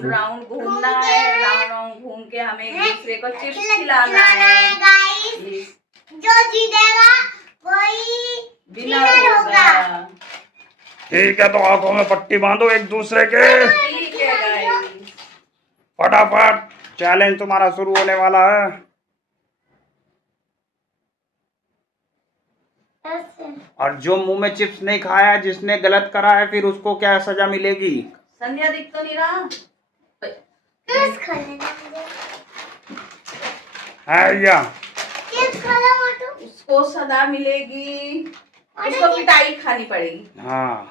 Round round घूमना है, round round घूम के हमें एक दूसरे को चिप्स खिलाना है गाइस। जो जीतेगा वही विनर होगा। ठीक है, तो आंखों में पट्टी बांधो एक दूसरे के। ठीक है गाइस, फटाफट चैलेंज तुम्हारा शुरू होने वाला है। और जो मुंह में चिप्स नहीं खाया, जिसने गलत करा है, फिर उसको क्या सजा मिलेगी? संध्या दिख तो नहीं रहा है या उसको सजा मिलेगी, उसको पिटाई खानी पड़ेगी। हाँ,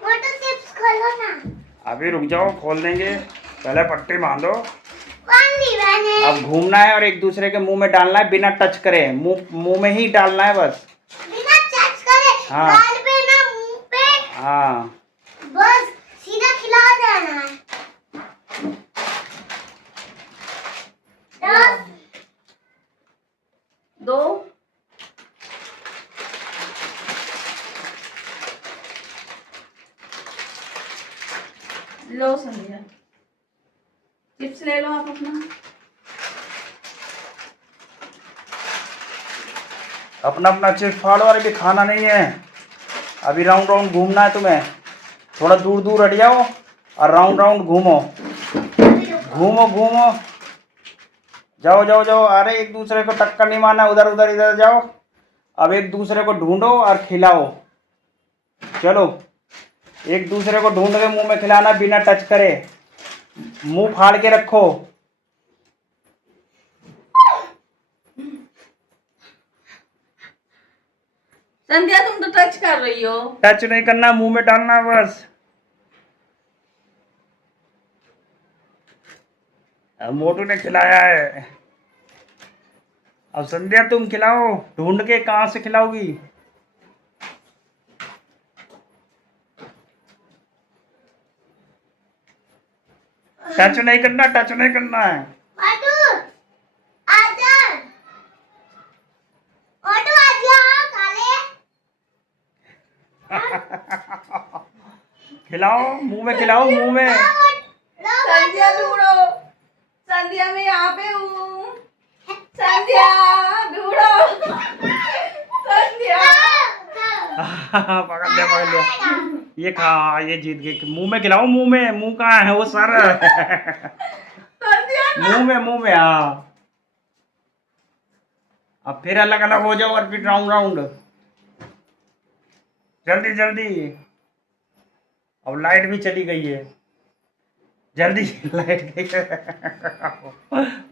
अभी रुक जाओ, खोल देंगे, पहले पट्टी बांधो। अब घूमना है और एक दूसरे के मुंह में डालना है बिना टच करे। मुंह में ही डालना है बस, बिना टच करे। हाँ गाल पे ना, मुंह पे, हाँ, बस सीधा खिला देना है। 10 2 लो संध्या, चिप्स ले लो आप अपना। अपना अपना चिप्स फाड़ो, और अभी खाना नहीं है, अभी राउंड राउंड घूमना है तुम्हें। थोड़ा दूर दूर हट जाओ और राउंड राउंड घूमो घूमो घूमो, जाओ जाओ जाओ। अरे एक दूसरे को टक्कर नहीं मारना, उधर उधर इधर जाओ। अब एक दूसरे को ढूंढो और खिलाओ। चलो, एक दूसरे को ढूंढ के मुंह में खिलाना बिना टच करे। मुंह फाड़ के रखो। संध्या तुम तो टच कर रही हो। टच नहीं करना, मुंह में डालना है बस। अब मोटू ने खिलाया है, अब संध्या तुम खिलाओ। ढूंढ के कहां से खिलाओगी? टच नहीं करना, टच नहीं करना है। खिलाओ, मुंह में खिलाओ, मुंह में। संध्या ढूंढो, संध्या मैं यहाँ पे हूँ, संध्या ढूंढो, संध्या। पकड़ लिया, पकड़ लिया। ये खा, ये जीत गए। मुंह में खिलाओ, मुंह में। मुंह कहाँ है वो सर? मुंह में, मुंह में, हाँ। अब फिर अलग अलग हो जाओ और फिर राउंड राउंड। जल्दी जल्दी। अब लाइट भी चली गई है, जल्दी। लाइट गई।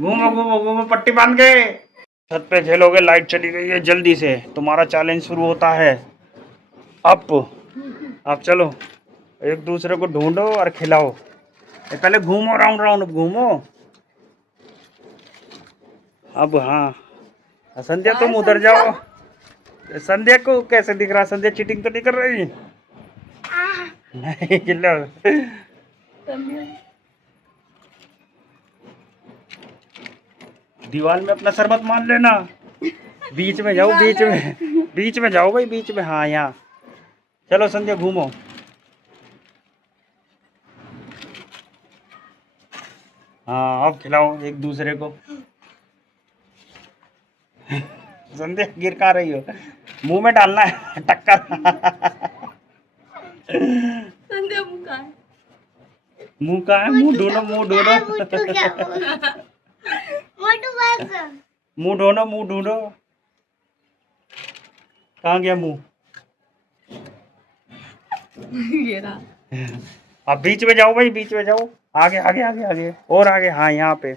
घूमो घूमो घूमो, पट्टी बांध के। छत पे खेलोगे, लाइट चली गई है। जल्दी से तुम्हारा चैलेंज शुरू होता है अब चलो, एक दूसरे को ढूंढो और खिलाओ। पहले घूमो, राउंड राउंड घूमो। अब हाँ, संध्या तुम उधर जाओ। संध्या को कैसे दिख रहा? संध्या चीटिंग तो नहीं कर रही? नहीं, खिलाओ। दीवार में अपना शरबत मान लेना। बीच में जाओ, बीच में, बीच में जाओ भाई, बीच में। हाँ, यहाँ चलो संध्या, घूमो। हाँ, अब खिलाओ एक दूसरे को। संध्या गिर कहाँ रही हो? मुंह में डालना है टक्कर। संध्या मुँह कहाँ है? मुंह कहाँ है? मुंह ढूंढो, मुंह ढूंढो। मुंह ढूंढो, मुंह ढूंढो। कहाँ गया मुंह? ये रहा। अब बीच में जाओ भाई, बीच में जाओ। आगे आगे आगे आगे, और आगे। हाँ, यहाँ पे।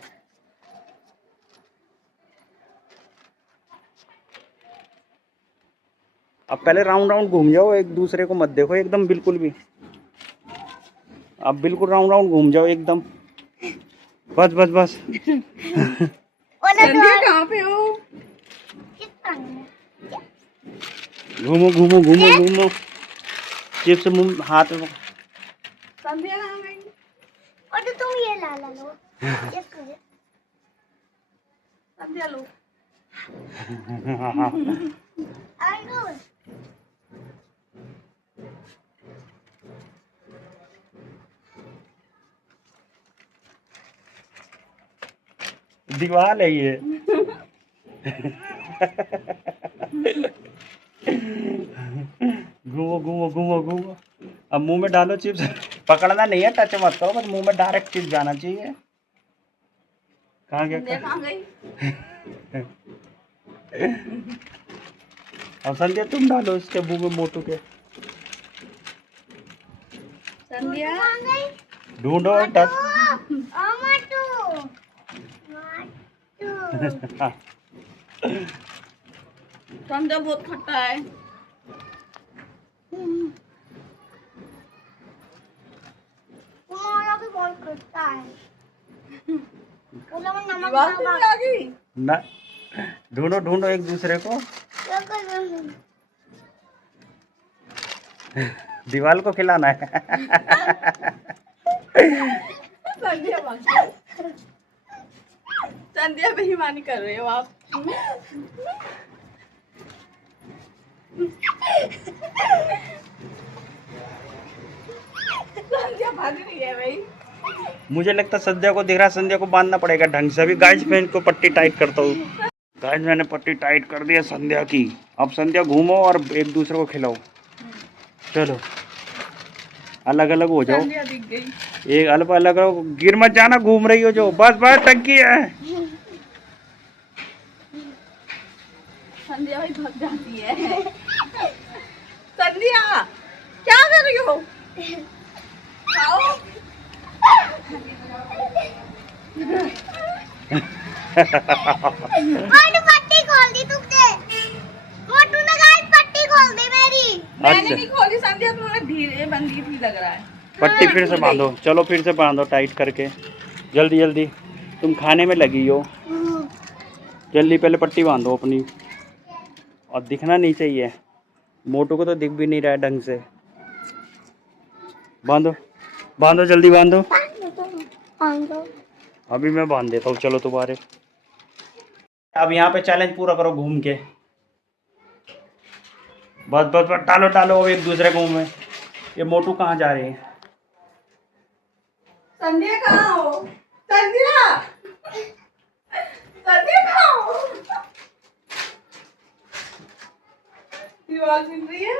अब पहले राउंड राउंड घूम जाओ, एक दूसरे को मत देखो एकदम, बिल्कुल भी। अब बिल्कुल राउंड राउंड घूम जाओ एकदम। बस बस बस। संध्या कहाँ पे हो? घूमो घूमो घूमो घूमो, चिप्स मुंह हाथ में। संध्या कहाँ गई? और तो तुम ये ला लो। संध्या लो। दीवार है ये। घूमो घूमो घूमो घूमो। अब मुंह में डालो चिप्स। पकड़ना नहीं है, टच मत करो, बस मुंह में डायरेक्ट चिप्स जाना चाहिए। कहाँ गया? कहाँ गई? अब संध्या तुम डालो इसके मुंह में, मोटू के। संध्या ढूंढो टच। संध्या बहुत खट्टा है। बहुत खट्टा है। दीवार पे भी आ गई। ना, ढूंढो ढूंढो एक दूसरे को। दीवार को खिलाना है। संध्या संध्या बेईमानी कर रहे हो आप। संध्या भाग रही है भाई। मुझे लगता है संध्या को दिख रहा है, संध्या को बांधना पड़ेगा ढंग से। अभी गाइस मैं इनको पट्टी टाइट करता हूँ। गाइस मैंने पट्टी टाइट कर दी है संध्या की। अब संध्या घूमो और एक दूसरे को खिलाओ। चलो अलग अलग हो जाओ। संध्या दिख गई। एक अलग अलग रहो, गिर मत जाना, घूम रही हो जो। बस बस टंकी है। संध्या भाई भाग जाती है। संध्या क्या कर रही हो? आओ। मोटू पट्टी खोल दी तुमने। मोटू ने गाइस पट्टी खोल दी मेरी। मैंने अच्छा। नहीं खोली संध्या, तुम्हारा ढीले बंदी थी लग रहा है। पट्टी फिर से बांधो। चलो फिर से बांधो टाइट करके, जल्दी जल्दी। तुम खाने में लगी हो, जल्दी पहले पट्टी बांधो अपनी। और दिखना नहीं चाहिए, मोटू को तो दिख भी नहीं रहा है ढंग से। बांधो बांधो जल्दी बांधो। अभी मैं बांध देता हूँ। चलो तुम्हारे, अब यहाँ पे चैलेंज पूरा करो घूम के। बस बस बस डालो डालो अब एक दूसरे को मुंह में। ये मोटू कहाँ जा रही है? संध्या कहाँ हो? संध्या संध्या कहाँ हो? दीवार मिल रही है।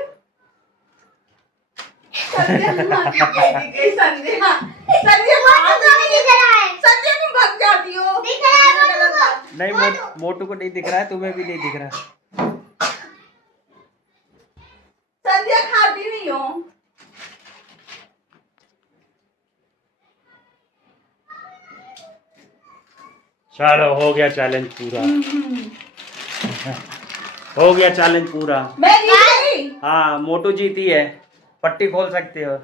संध्या संध्या संध्या संध्या तुम भाग जाती हो। नहीं मोटू को नहीं दिख रहा है, तुम्हें भी नहीं दिख रहा है। संध्या खाती नहीं हो। चलो हो गया चैलेंज पूरा। हो गया चैलेंज पूरा। मैं जीत गई। हाँ मोटू जीती है। पट्टी खोल सकते हो।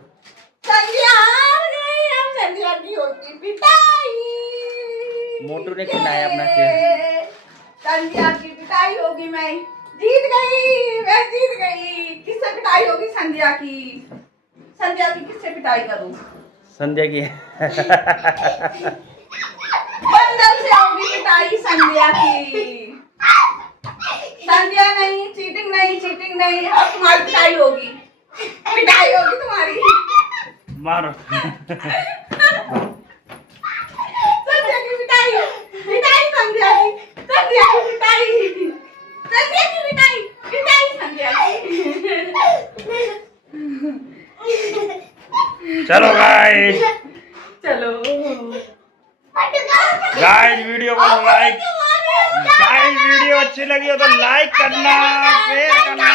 संध्या हार गई। हम संध्या की होती पिटाई। मोटू ने खिलाया अपना खेल। संध्या की पिटाई होगी। मैं जीत गई। मैं जीत गई। किससे पिटाई होगी? संध्या की। संध्या की किससे पिटाई करूं? संध्या की। बंदर से होगी पिटाई संध्या की। संध्या नहीं, चीटिंग नहीं, चीटिंग नहीं। अब तुम्हारी पिटाई होगी। पिटाई होगी तुम्हारी। मारो। संध्या की पिटाई। पिटाई संध्या की। संध्या की पिटाई। संध्या की पिटाई। पिटाई संध्या की। चलो गाइस, चलो गाइस वीडियो को लाइक, गाइस वीडियो अच्छी लगी हो तो लाइक करना, शेयर करना।